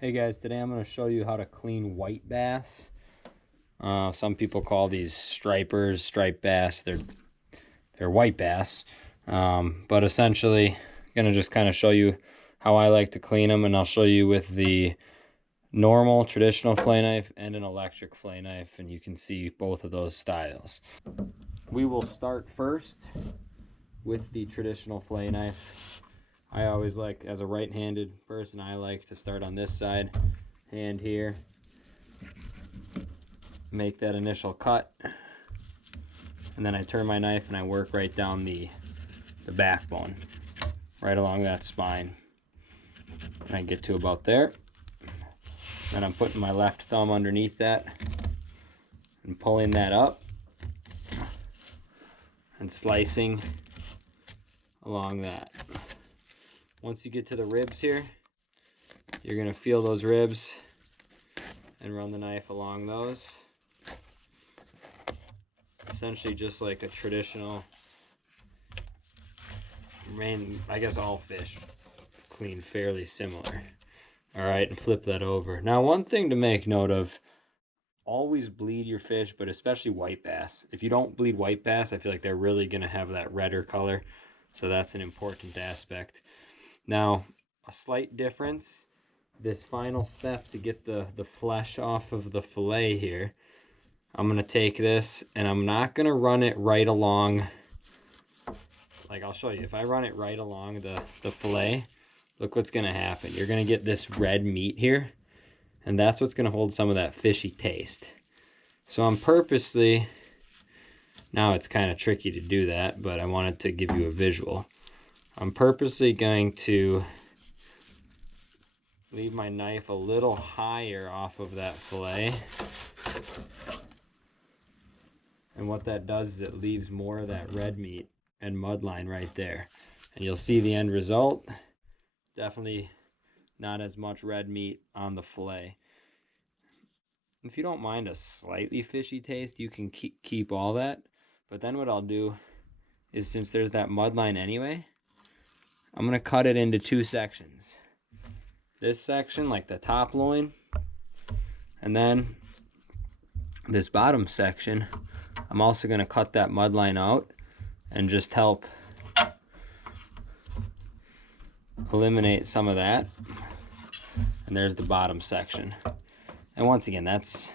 Hey guys, today I'm going to show you how to clean white bass. Some people call these stripers, striped bass. They're white bass. But essentially, I'm going to just kind of show you how I like to clean them, and I'll show you with the normal traditional fillet knife and an electric fillet knife, and you can see both of those styles. We will start first with the traditional fillet knife. I always like, as a right-handed person, I like to start on this side, hand here, make that initial cut, and then I turn my knife and I work right down the backbone, right along that spine. And I get to about there. Then I'm putting my left thumb underneath that and pulling that up and slicing along that. Once you get to the ribs here, you're going to feel those ribs and run the knife along those. Essentially just like a traditional, I guess all fish clean fairly similar. All right, and flip that over. Now, one thing to make note of, always bleed your fish, but especially white bass. If you don't bleed white bass, I feel like they're really going to have that redder color. So that's an important aspect. Now, a slight difference, this final step to get the flesh off of the fillet here, I'm going to take this and I'm not going to run it right along, like I'll show you. If I run it right along the fillet, look what's going to happen. You're going to get this red meat here, and that's what's going to hold some of that fishy taste. So I'm purposely, now it's kind of tricky to do that, but I wanted to give you a visual. I'm purposely going to leave my knife a little higher off of that fillet. And what that does is it leaves more of that red meat and mud line right there. And you'll see the end result. Definitely not as much red meat on the fillet. If you don't mind a slightly fishy taste, you can keep all that. But then what I'll do is, since there's that mud line anyway, I'm going to cut it into two sections. This section, like the top loin, and then this bottom section, I'm also going to cut that mud line out and just help eliminate some of that. And there's the bottom section. And once again, that's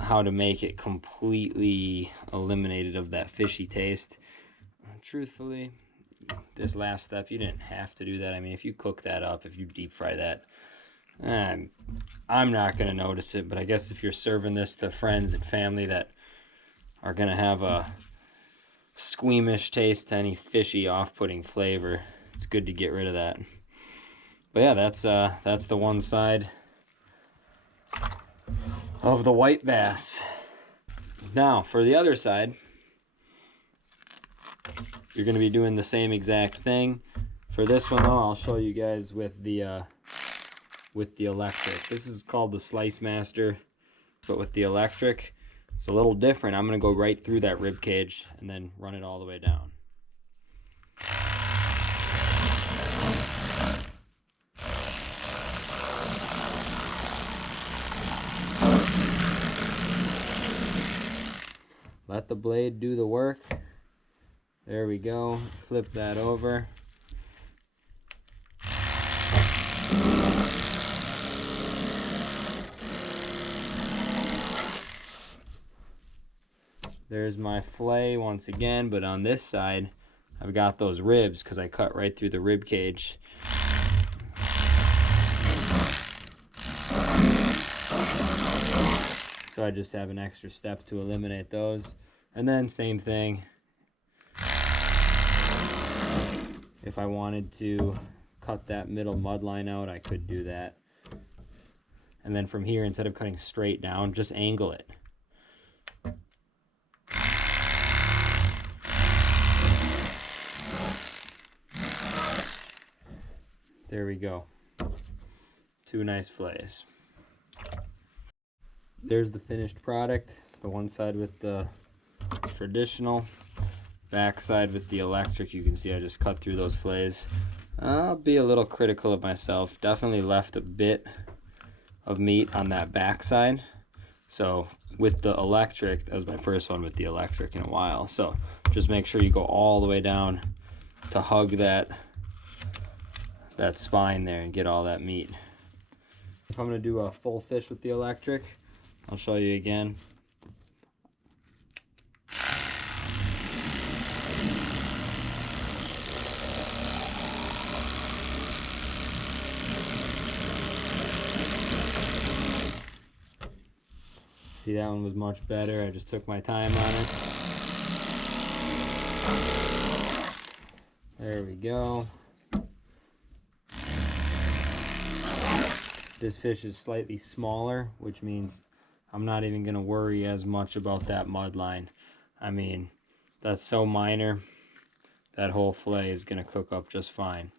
how to make it completely eliminated of that fishy taste. Truthfully, this last step, you didn't have to do that. I mean, if you cook that up, if you deep fry that, I'm not going to notice it. But I guess if you're serving this to friends and family that are going to have a squeamish taste to any fishy, off-putting flavor, it's good to get rid of that. But yeah, that's the one side of the white bass. Now, for the other side, you're going to be doing the same exact thing. For this one, though, I'll show you guys with the electric. This is called the Slicemaster, but with the electric, it's a little different. I'm going to go right through that rib cage and then run it all the way down. Let the blade do the work. There we go. Flip that over. There's my fillet once again, but on this side, I've got those ribs because I cut right through the rib cage. So I just have an extra step to eliminate those. And then same thing. If I wanted to cut that middle mud line out, I could do that. And then from here, instead of cutting straight down, just angle it. There we go. Two nice fillets. There's the finished product. The one side with the traditional, back side with the electric. You can see I just cut through those fillets. I'll be a little critical of myself. Definitely left a bit of meat on that backside. So with the electric, that was my first one with the electric in a while. So just make sure you go all the way down to hug that spine there and get all that meat. If I'm gonna do a full fish with the electric, I'll show you again. See, that one was much better. I just took my time on it. There we go. This fish is slightly smaller, which means I'm not even gonna worry as much about that mud line. I mean, that's so minor. That whole fillet is gonna cook up just fine.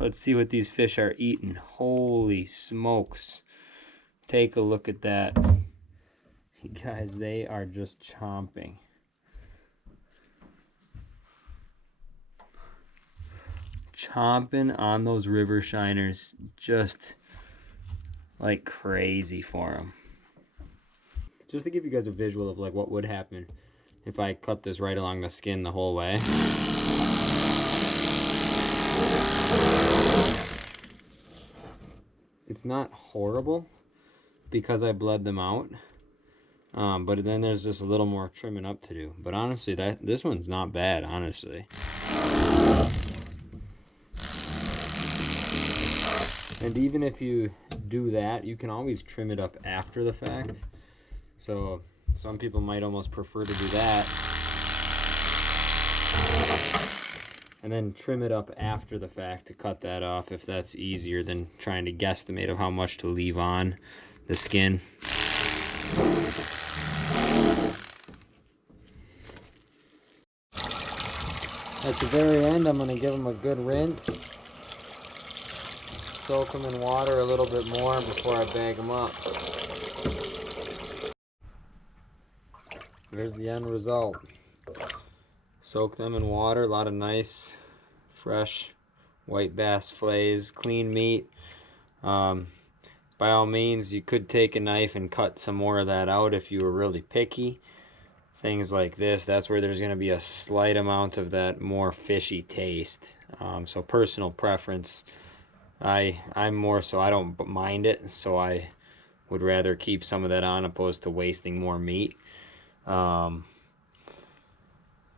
Let's see what these fish are eating. Holy smokes. Take a look at that. You guys, they are just chomping. Chomping on those river shiners just like crazy for them. Just to give you guys a visual of like what would happen if I cut this right along the skin the whole way. It's not horrible because I bled them out, but then there's just a little more trimming up to do. But honestly, this one's not bad, honestly. And even if you do that, you can always trim it up after the fact. So some people might almost prefer to do that and then trim it up after the fact to cut that off if that's easier than trying to guesstimate of how much to leave on the skin. At the very end, I'm going to give them a good rinse. Soak them in water a little bit more before I bag them up. Here's the end result. Soak them in water, a lot of nice, fresh white bass fillets, clean meat. By all means, you could take a knife and cut some more of that out if you were really picky. Things like this, that's where there's going to be a slight amount of that more fishy taste. So personal preference. I'm more so I don't mind it, so I would rather keep some of that on opposed to wasting more meat.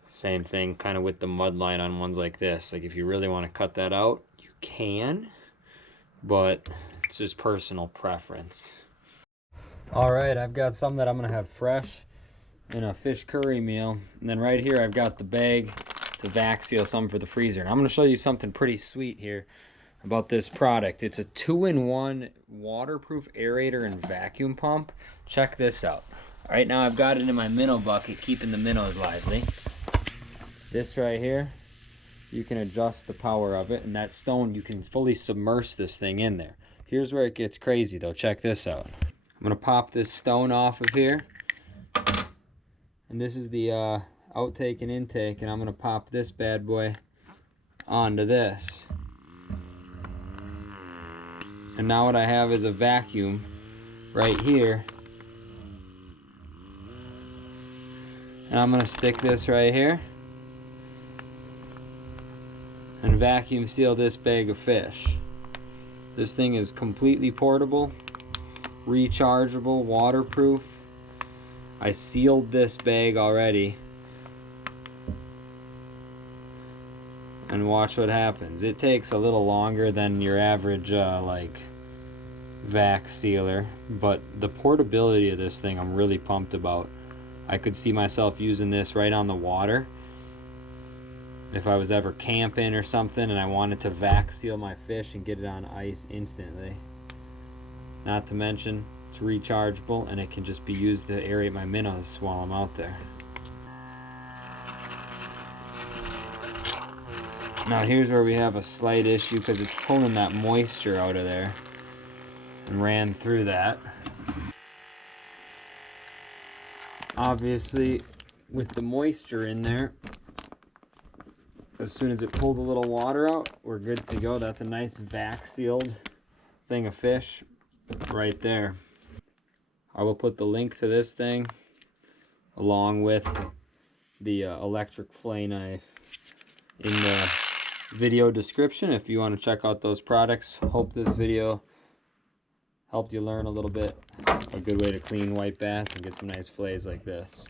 Same thing kind of with the mud line on ones like this. Like if you really want to cut that out, you can, but it's just personal preference. All right, I've got some that I'm gonna have fresh in a fish curry meal, and then right here I've got the bag to vac seal some for the freezer. And I'm gonna show you something pretty sweet here about this product. It's a 2-in-1 waterproof aerator and vacuum pump. Check this out. All right, now I've got it in my minnow bucket, keeping the minnows lively. This right here, you can adjust the power of it, and that stone, you can fully submerge this thing in there. Here's where it gets crazy though. Check this out. I'm gonna pop this stone off of here, and this is the outtake and intake, and I'm gonna pop this bad boy onto this. And now what I have is a vacuum right here. And I'm gonna stick this right here and vacuum seal this bag of fish. This thing is completely portable, rechargeable, waterproof. I sealed this bag already. And watch what happens. It takes a little longer than your average like vac sealer, but the portability of this thing I'm really pumped about. I could see myself using this right on the water if I was ever camping or something and I wanted to vac seal my fish and get it on ice instantly. Not to mention it's rechargeable and it can just be used to aerate my minnows while I'm out there. Now here's where we have a slight issue because it's pulling that moisture out of there and ran through that. Obviously with the moisture in there, as soon as it pulled a little water out, we're good to go. That's a nice vac sealed thing of fish right there. I will put the link to this thing along with the electric fillet knife in the video description if you want to check out those products. Hope this video helped you learn a little bit, a good way to clean white bass and get some nice fillets like this.